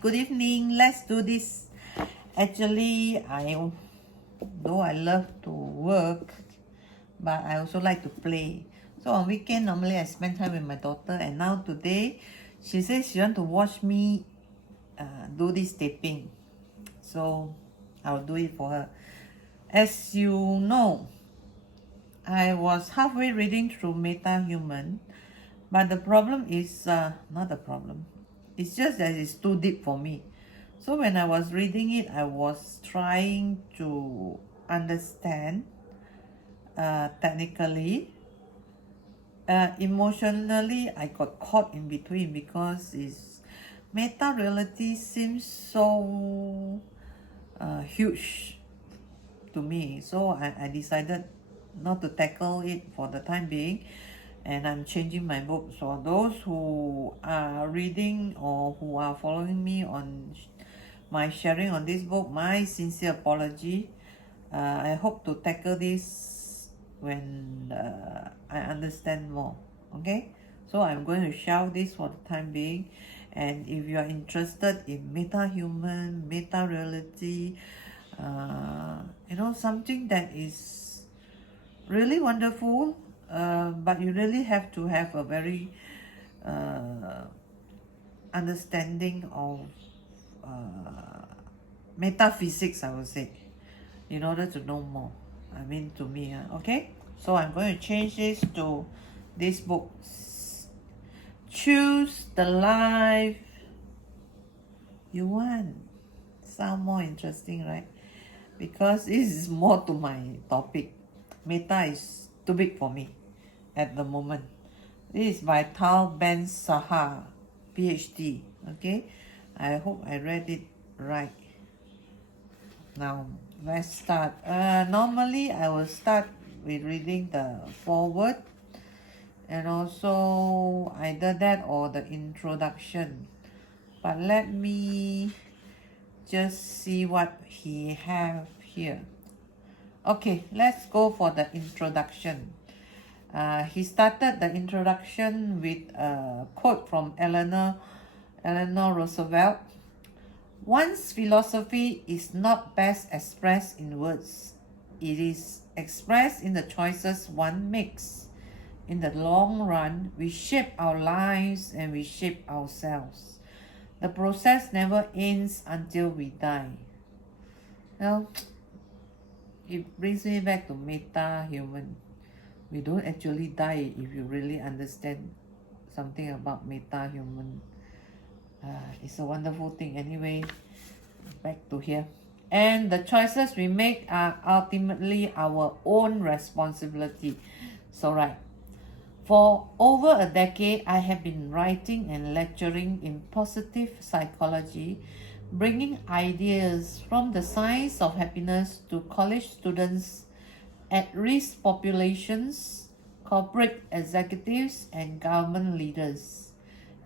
good evening. Let's do this. Actually, though I love to work, but I also like to play. So on weekend, normally I spend time with my daughter, and now today, she says she want to watch me do this taping. So I'll do it for her. As you know, I was halfway reading through Meta-Human, but the problem is not the problem. It's just that it's too deep for me. So when I was reading it, I was trying to understand technically. Emotionally, I got caught in between because meta-reality seems so huge to me. So I decided not to tackle it for the time being, and I'm changing my book. So those who are reading or who are following me on my sharing on this book, my sincere apology. I hope to tackle this when I understand more. Okay, so I'm going to shelve this for the time being, and if you are interested in meta-human, meta-reality, something that is really wonderful, but you really have to have a very understanding of metaphysics, I would say, in order to know more. I mean, to me, okay? So I'm going to change this to this book. Choose the life you want. Sound more interesting, right? Because this is more to my topic. Meta is too big for me at the moment. This is by Tal Ben-Shahar, PhD. Okay, I hope I read it right. Now let's start. Normally I will start with reading the foreword, and also either that or the introduction. But let me just see what he have here. Okay, let's go for the introduction. He started the introduction with a quote from Eleanor Roosevelt. One's philosophy is not best expressed in words. It is expressed in the choices one makes. In the long run, we shape our lives and we shape ourselves. The process never ends until we die. Well, it brings me back to meta-human. We don't actually die if you really understand something about meta-human. It's a wonderful thing. Anyway, back to here. And the choices we make are ultimately our own responsibility. So right, for over a decade, I have been writing and lecturing in positive psychology, bringing ideas from the science of happiness to college students, at-risk populations, corporate executives, and government leaders.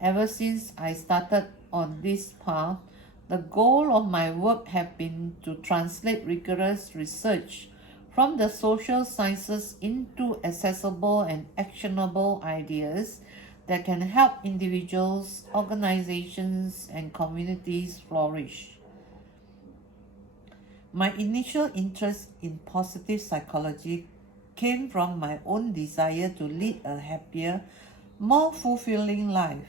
Ever since I started on this path, the goal of my work has been to translate rigorous research from the social sciences into accessible and actionable ideas that can help individuals, organizations, and communities flourish. My initial interest in positive psychology came from my own desire to lead a happier, more fulfilling life.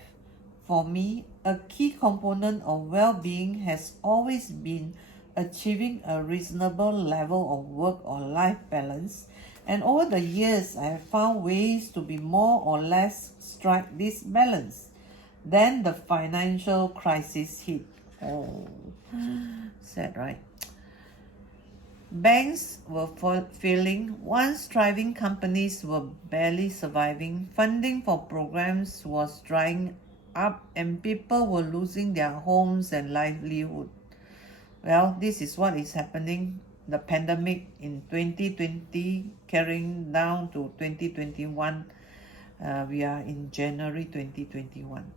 For me, a key component of well-being has always been achieving a reasonable level of work or life balance, and over the years I have found ways to be more or less strike this balance. Then the financial crisis hit. Oh, sad, right? Banks were failing, once thriving companies were barely surviving, funding for programs was drying up, and people were losing their homes and livelihood. Well, this is what is happening. The pandemic in 2020 carrying down to 2021. We are in January 2021.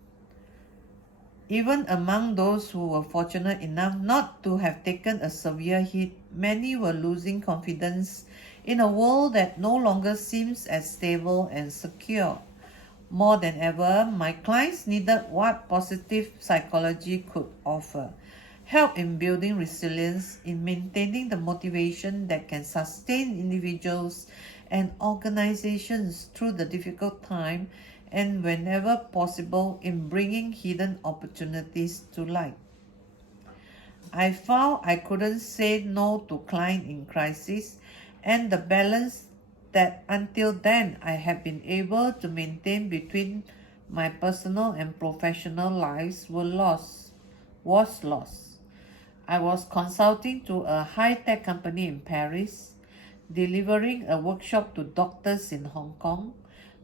Even among those who were fortunate enough not to have taken a severe hit, many were losing confidence in a world that no longer seems as stable and secure. More than ever, my clients needed what positive psychology could offer. Help in building resilience, in maintaining the motivation that can sustain individuals and organizations through the difficult time, and whenever possible, in bringing hidden opportunities to light. I found I couldn't say no to client in crisis, and the balance that until then I had been able to maintain between my personal and professional lives was lost. I was consulting to a high-tech company in Paris, delivering a workshop to doctors in Hong Kong,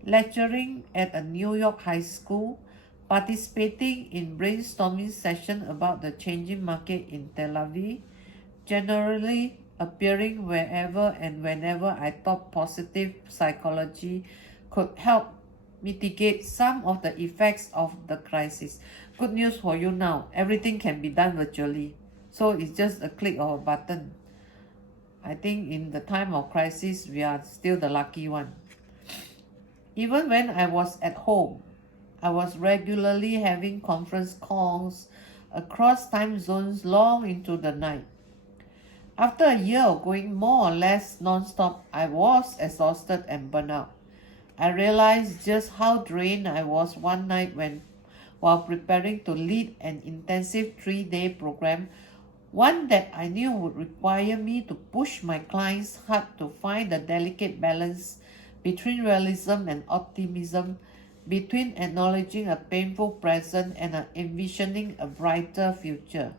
lecturing at a New York high school, participating in brainstorming sessions about the changing market in Tel Aviv, generally appearing wherever and whenever I thought positive psychology could help mitigate some of the effects of the crisis. Good news for you now, everything can be done virtually. So it's just a click of a button. I think in the time of crisis, we are still the lucky one. Even when I was at home, I was regularly having conference calls across time zones long into the night. After a year of going more or less non-stop, I was exhausted and burnt out. I realized just how drained I was one night while preparing to lead an intensive 3-day program, one that I knew would require me to push my clients hard to find a delicate balance between realism and optimism, between acknowledging a painful present and envisioning a brighter future.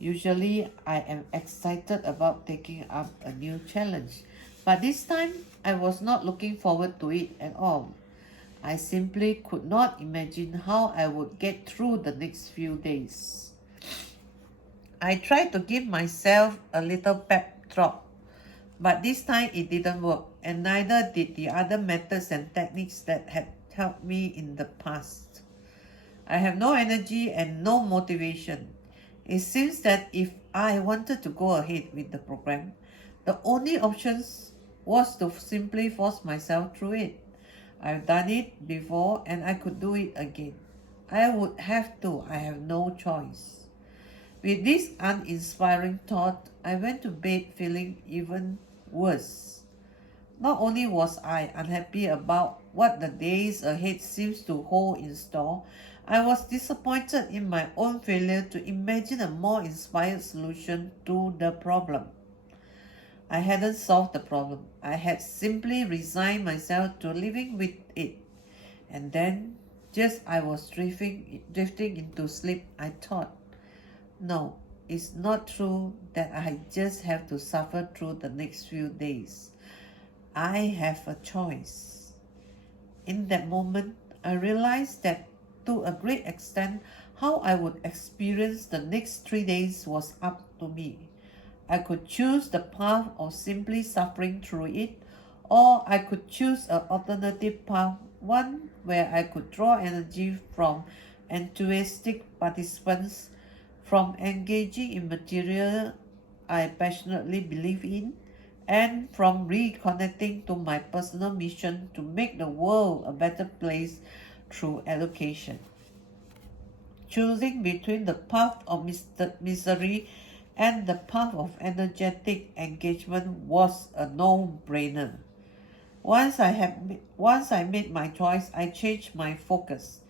Usually, I am excited about taking up a new challenge, but this time I was not looking forward to it at all. I simply could not imagine how I would get through the next few days. I tried to give myself a little pep talk, but this time it didn't work, and neither did the other methods and techniques that had helped me in the past. I have no energy and no motivation. It seems that if I wanted to go ahead with the program, the only options was to simply force myself through it. I've done it before and I could do it again. I would have to. I have no choice. With this uninspiring thought, I went to bed feeling even worse. Not only was I unhappy about what the days ahead seems to hold in store, I was disappointed in my own failure to imagine a more inspired solution to the problem. I hadn't solved the problem. I had simply resigned myself to living with it. And then, just I was drifting into sleep, I thought, no, it's not true that I just have to suffer through the next few days. I have a choice. In that moment, I realized that to a great extent, how I would experience the next 3 days was up to me. I could choose the path of simply suffering through it, or I could choose an alternative path, one where I could draw energy from enthusiastic participants, from engaging in material I passionately believe in, and from reconnecting to my personal mission to make the world a better place through education. Choosing between the path of misery and the path of energetic engagement was a no-brainer. Once I made my choice, I changed my focus.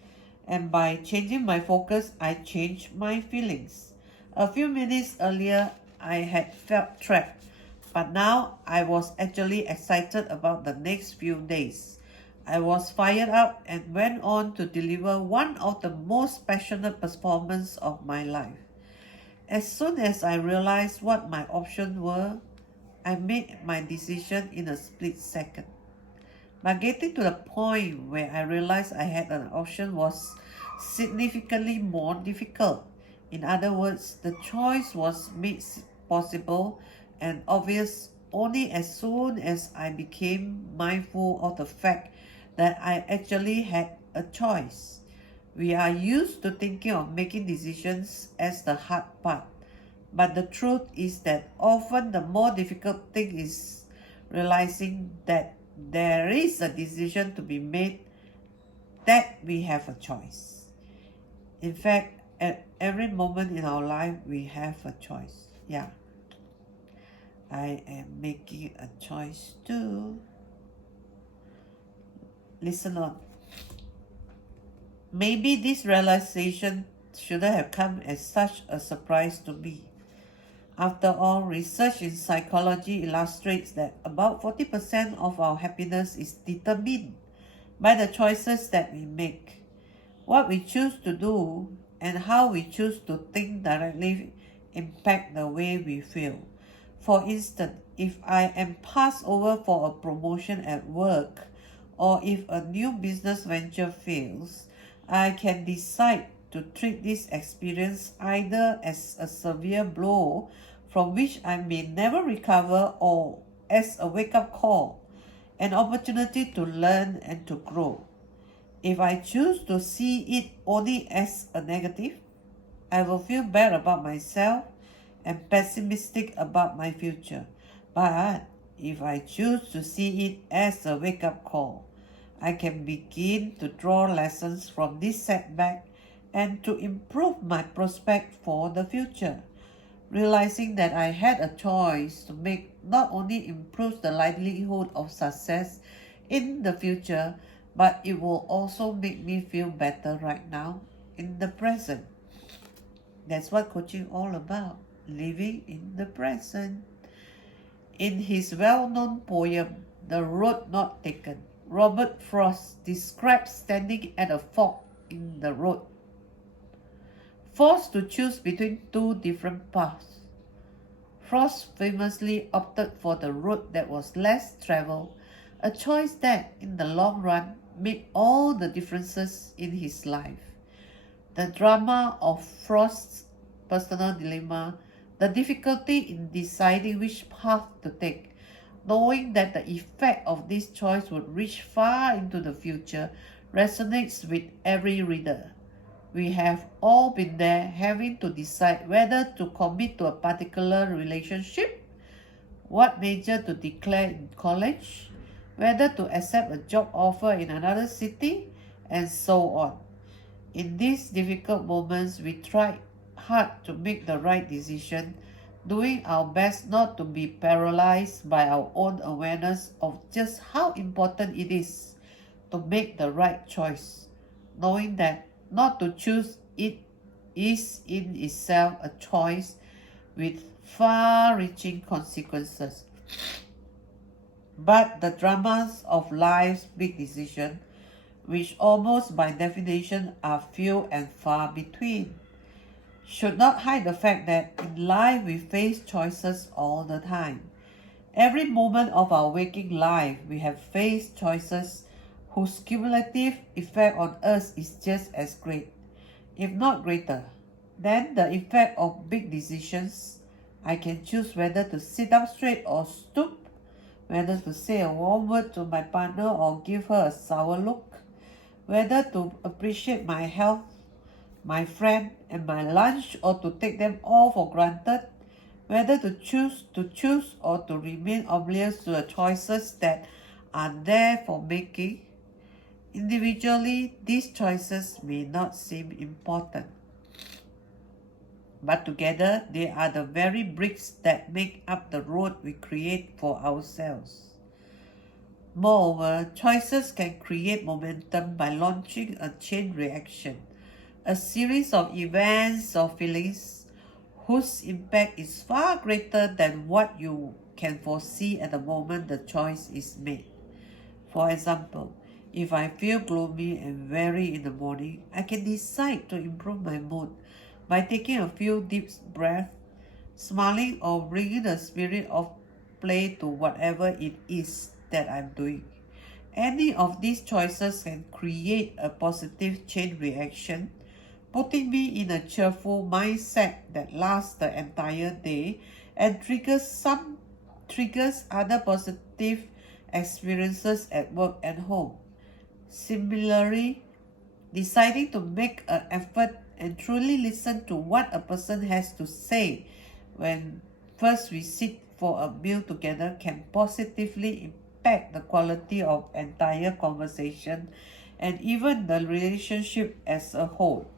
And by changing my focus, I changed my feelings. A few minutes earlier, I had felt trapped, but now I was actually excited about the next few days. I was fired up and went on to deliver one of the most passionate performances of my life. As soon as I realized what my options were, I made my decision in a split second. But getting to the point where I realized I had an option was significantly more difficult. In other words, the choice was made possible and obvious only as soon as I became mindful of the fact that I actually had a choice. We are used to thinking of making decisions as the hard part, but the truth is that often the more difficult thing is realizing that there is a decision to be made that we have a choice. In fact, at every moment in our life, we have a choice. Yeah. I am making a choice too. Listen on. Maybe this realization shouldn't have come as such a surprise to me. After all, research in psychology illustrates that about 40% of our happiness is determined by the choices that we make. What we choose to do and how we choose to think directly impact the way we feel. For instance, if I am passed over for a promotion at work, or if a new business venture fails, I can decide to treat this experience either as a severe blow from which I may never recover, or as a wake-up call, an opportunity to learn and to grow. If I choose to see it only as a negative, I will feel bad about myself and pessimistic about my future. But if I choose to see it as a wake-up call, I can begin to draw lessons from this setback and to improve my prospect for the future. Realizing that I had a choice to make not only improves the likelihood of success in the future, but it will also make me feel better right now in the present. That's what coaching all about, living in the present. In his well-known poem, The Road Not Taken, Robert Frost describes standing at a fork in the road, forced to choose between two different paths. Frost famously opted for the road that was less traveled, a choice that, in the long run, made all the differences in his life. The drama of Frost's personal dilemma, the difficulty in deciding which path to take, knowing that the effect of this choice would reach far into the future, resonates with every reader. We have all been there, having to decide whether to commit to a particular relationship, what major to declare in college, whether to accept a job offer in another city, and so on. In these difficult moments, we try hard to make the right decision, doing our best not to be paralyzed by our own awareness of just how important it is to make the right choice, knowing that not to choose it is in itself a choice with far-reaching consequences. But the dramas of life's big decisions, which almost by definition are few and far between, should not hide the fact that in life we face choices all the time. Every moment of our waking life, we have faced choices whose cumulative effect on us is just as great, if not greater, than the effect of big decisions. I can choose whether to sit up straight or stoop, whether to say a warm word to my partner or give her a sour look, whether to appreciate my health, my friend, and my lunch, or to take them all for granted, whether to choose or to remain oblivious to the choices that are there for making. Individually, these choices may not seem important, but together they are the very bricks that make up the road we create for ourselves. Moreover, choices can create momentum by launching a chain reaction, a series of events or feelings whose impact is far greater than what you can foresee at the moment the choice is made. For example, if I feel gloomy and weary in the morning, I can decide to improve my mood by taking a few deep breaths, smiling, or bringing a spirit of play to whatever it is that I'm doing. Any of these choices can create a positive chain reaction, putting me in a cheerful mindset that lasts the entire day and triggers other positive experiences at work and home. Similarly, deciding to make an effort and truly listen to what a person has to say when first we sit for a meal together can positively impact the quality of entire conversation and even the relationship as a whole.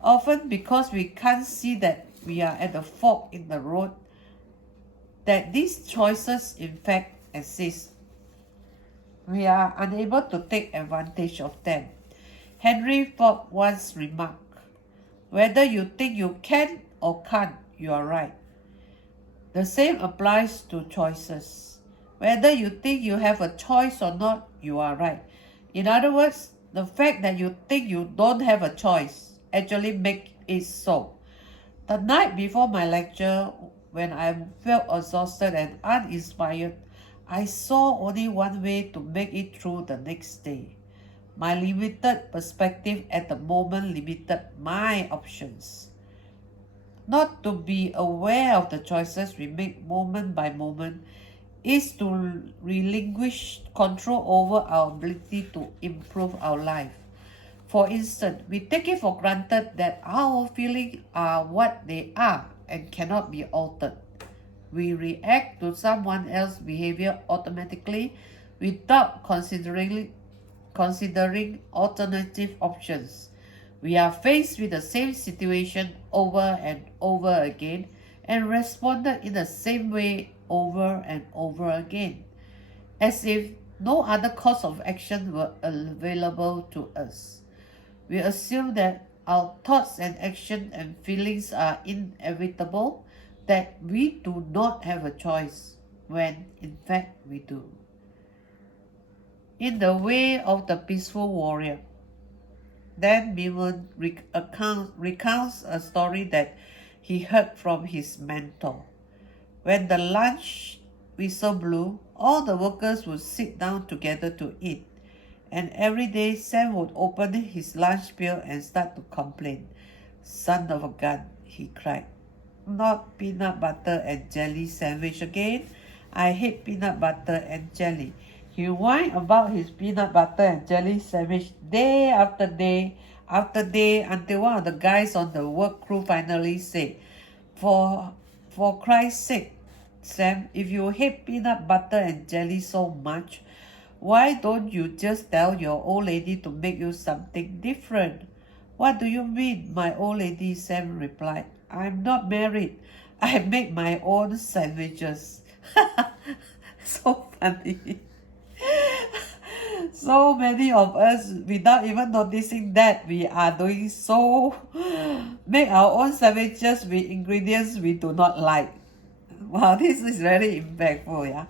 Often because we can't see that we are at a fork in the road, that these choices in fact exist. We are unable to take advantage of them. Henry Ford once remarked, "Whether you think you can or can't, you are right." The same applies to choices. Whether you think you have a choice or not, you are right. In other words, the fact that you think you don't have a choice actually makes it so. The night before my lecture, when I felt exhausted and uninspired, I saw only one way to make it through the next day. My limited perspective at the moment limited my options. Not to be aware of the choices we make moment by moment is to relinquish control over our ability to improve our life. For instance, we take it for granted that our feelings are what they are and cannot be altered. We react to someone else's behavior automatically without considering alternative options. We are faced with the same situation over and over again and responded in the same way over and over again, as if no other course of action were available to us. We assume that our thoughts and actions and feelings are inevitable, that we do not have a choice, when in fact we do. In the way of the peaceful warrior, Dan Millman recounts a story that he heard from his mentor. When the lunch whistle blew, all the workers would sit down together to eat. And every day Sam would open his lunch bill and start to complain. "Son of a gun," he cried. "Not peanut butter and jelly sandwich again. I hate peanut butter and jelly." He whined about his peanut butter and jelly sandwich day after day after day until one of the guys on the work crew finally said, For Christ's sake, Sam, if you hate peanut butter and jelly so much, why don't you just tell your old lady to make you something different?" "What do you mean, my old lady?" Sam replied. "I'm not married. I make my own sandwiches." So funny. So many of us, without even noticing that we are doing so, make our own sandwiches with ingredients we do not like. Wow, this is very impactful, yeah.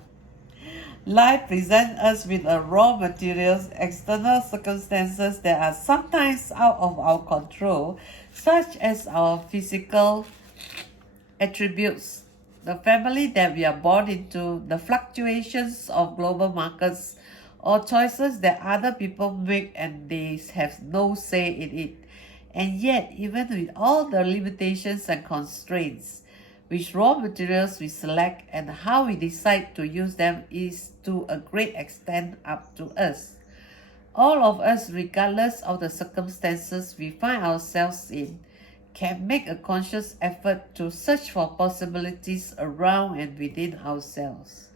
Life presents us with a raw materials, external circumstances that are sometimes out of our control, such as our physical attributes, the family that we are born into, the fluctuations of global markets, or choices that other people make and they have no say in it. And yet, even with all the limitations and constraints, which raw materials we select and how we decide to use them is to a great extent up to us. All of us, regardless of the circumstances we find ourselves in, can make a conscious effort to search for possibilities around and within ourselves.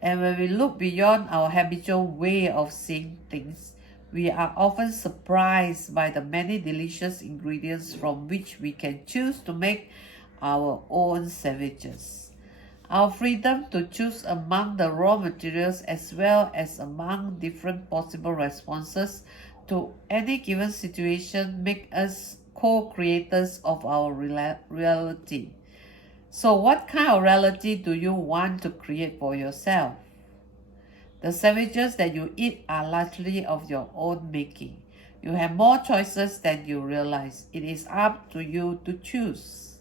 And when we look beyond our habitual way of seeing things, we are often surprised by the many delicious ingredients from which we can choose to make our own sandwiches. Our freedom to choose among the raw materials as well as among different possible responses to any given situation make us co-creators of our reality. So what kind of reality do you want to create for yourself? The sandwiches that you eat are largely of your own making. You have more choices than you realize. It is up to you to choose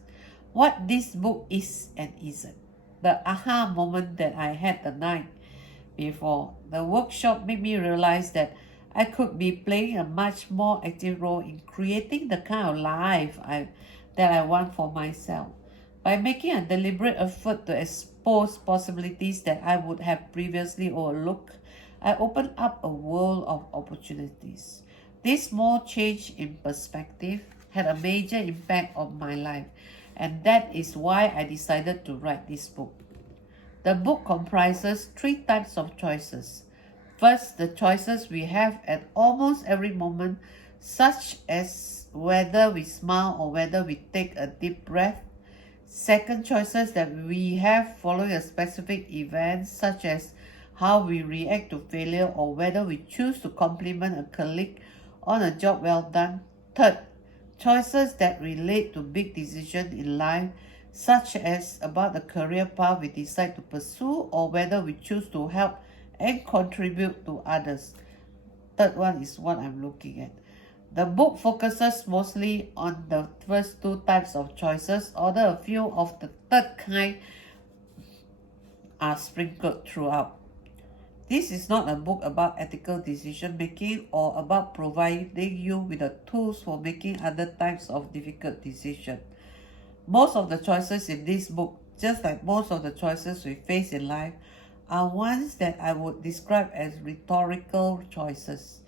what this book is and isn't. The aha moment that I had the night before the workshop made me realize that I could be playing a much more active role in creating the kind of life that I want for myself. By making a deliberate effort to expose possibilities that I would have previously overlooked, I opened up a world of opportunities. This small change in perspective had a major impact on my life, and that is why I decided to write this book. The book comprises 3 types of choices: First, the choices we have at almost every moment, such as whether we smile or whether we take a deep breath. Second, choices that we have following a specific event, such as how we react to failure or whether we choose to compliment a colleague on a job well done. Third, choices that relate to big decisions in life, such as about the career path we decide to pursue or whether we choose to help and contribute to others. Third one is what I'm looking at. The book focuses mostly on the first two types of choices, although a few of the third kind are sprinkled throughout. This is not a book about ethical decision making or about providing you with the tools for making other types of difficult decisions. Most of the choices in this book, just like most of the choices we face in life, are ones that I would describe as rhetorical choices.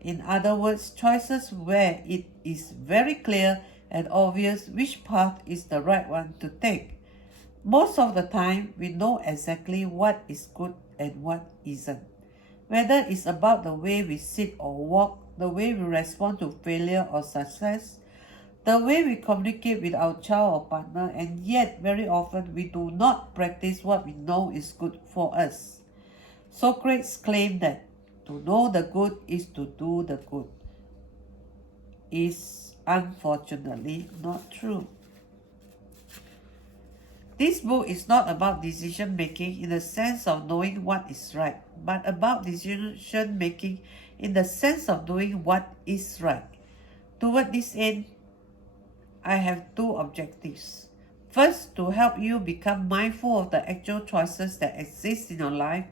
In other words, choices where it is very clear and obvious which path is the right one to take. Most of the time, we know exactly what is good and what isn't. Whether it's about the way we sit or walk, the way we respond to failure or success, the way we communicate with our child or partner, and yet very often we do not practice what we know is good for us. Socrates claimed that to know the good is to do the good is unfortunately not true. This book is not about decision making in the sense of knowing what is right, but about decision making in the sense of doing what is right. Toward this end, I have two objectives. First, to help you become mindful of the actual choices that exist in your life,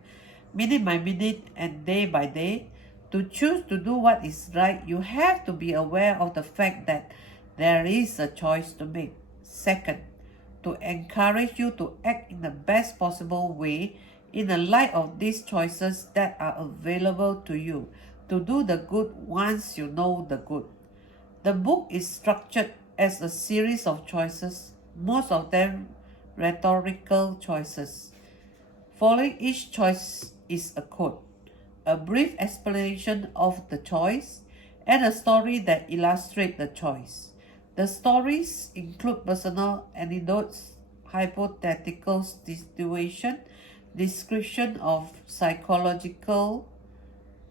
minute by minute and day by day. To choose to do what is right, you have to be aware of the fact that there is a choice to make. Second, to encourage you to act in the best possible way in the light of these choices that are available to you, to do the good once you know the good. The book is structured as a series of choices, most of them rhetorical choices. Following each choice is a quote, a brief explanation of the choice, and a story that illustrates the choice. The stories include personal anecdotes, hypothetical situation, description of psychological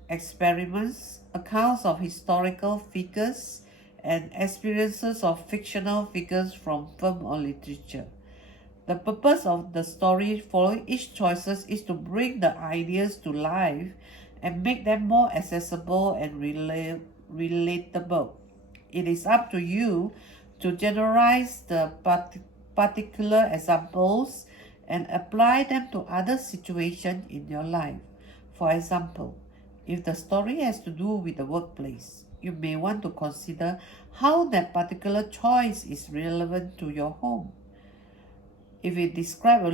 experiments, accounts of historical figures, and experiences of fictional figures from film or literature. The purpose of the story following each choices is to bring the ideas to life and make them more accessible and relatable. It is up to you to generalize the particular examples and apply them to other situations in your life. For example, if the story has to do with the workplace, you may want to consider how that particular choice is relevant to your home. If it describes a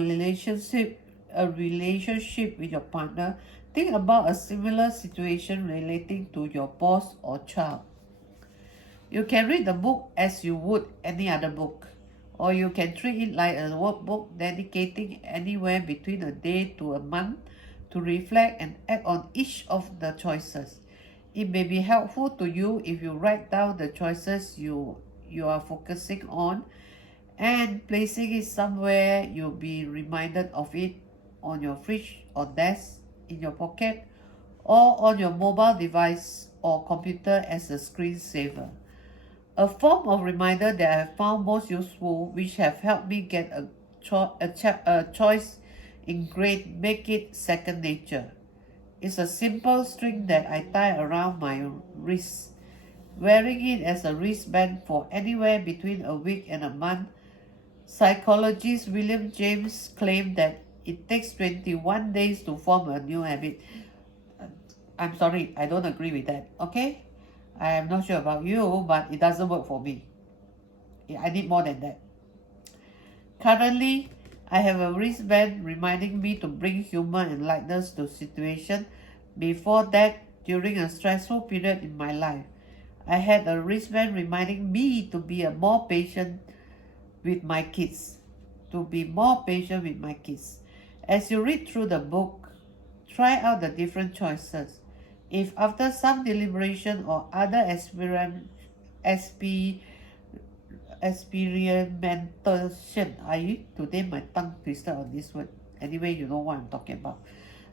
relationship with your partner, think about a similar situation relating to your boss or child. You can read the book as you would any other book, or you can treat it like a workbook, dedicating anywhere between a day to a month to reflect and act on each of the choices. It may be helpful to you if you write down the choices you are focusing on and placing it somewhere you'll be reminded of it on your fridge or desk, in your pocket, or on your mobile device or computer as a screensaver. A form of reminder that I have found most useful, which have helped me get a choice ingrained, make it second nature. It's a simple string that I tie around my wrist. Wearing it as a wristband for anywhere between a week and a month. Psychologist William James claimed that it takes 21 days to form a new habit. I'm sorry, I don't agree with that, okay? I am not sure about you, but it doesn't work for me. I need more than that. Currently, I have a wristband reminding me to bring humor and lightness to situation. Before that, during a stressful period in my life, I had a wristband reminding me to be more patient with my kids. To be more patient with my kids. As you read through the book, Try out the different choices. If after some deliberation or other experimentation, today my tongue twisted on this word. Anyway, you know what I'm talking about.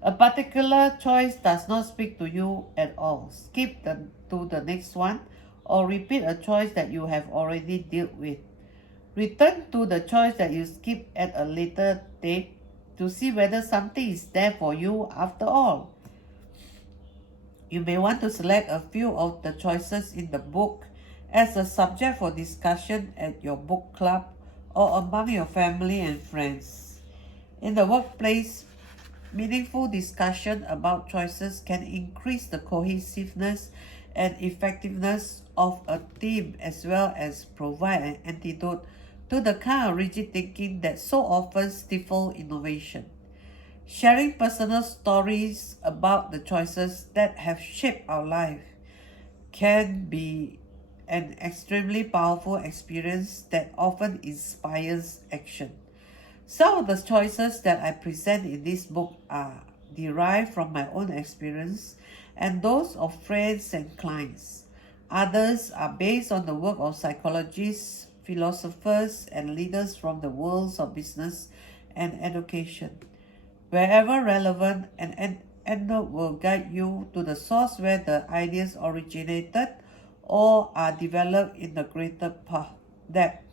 A particular choice does not speak to you at all. Skip to the next one or repeat a choice that you have already dealt with. Return to the choice that you skipped at a later date to see whether something is there for you after all. You may want to select a few of the choices in the book as a subject for discussion at your book club or among your family and friends. In the workplace, meaningful discussion about choices can increase the cohesiveness and effectiveness of a team as well as provide an antidote to the kind of rigid thinking that so often stifles innovation. Sharing personal stories about the choices that have shaped our life can be an extremely powerful experience that often inspires action. Some of the choices that I present in this book are derived from my own experience and those of friends and clients. Others are based on the work of psychologists, philosophers, and leaders from the worlds of business and education. Wherever relevant, an endnote will guide you to the source where the ideas originated or are developed in the greater depth.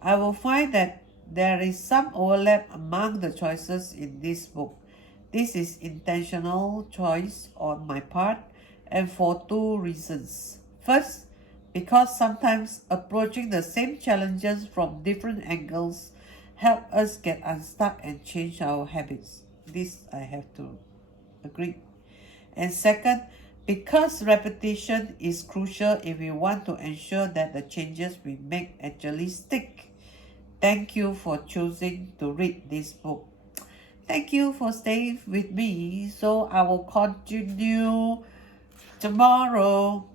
I will find that there is some overlap among the choices in this book. This is intentional choice on my part and for two reasons. First, because sometimes approaching the same challenges from different angles help us get unstuck and change our habits. This I have to agree. And second, because repetition is crucial if we want to ensure that the changes we make actually stick. Thank you for choosing to read this book. Thank you for staying with me. So I will continue tomorrow.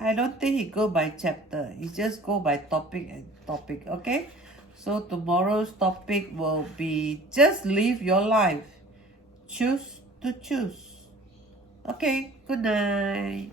I don't think it go by chapter. It just go by topic and topic. Okay? So tomorrow's topic will be just live your life. Choose to choose. Okay, good night.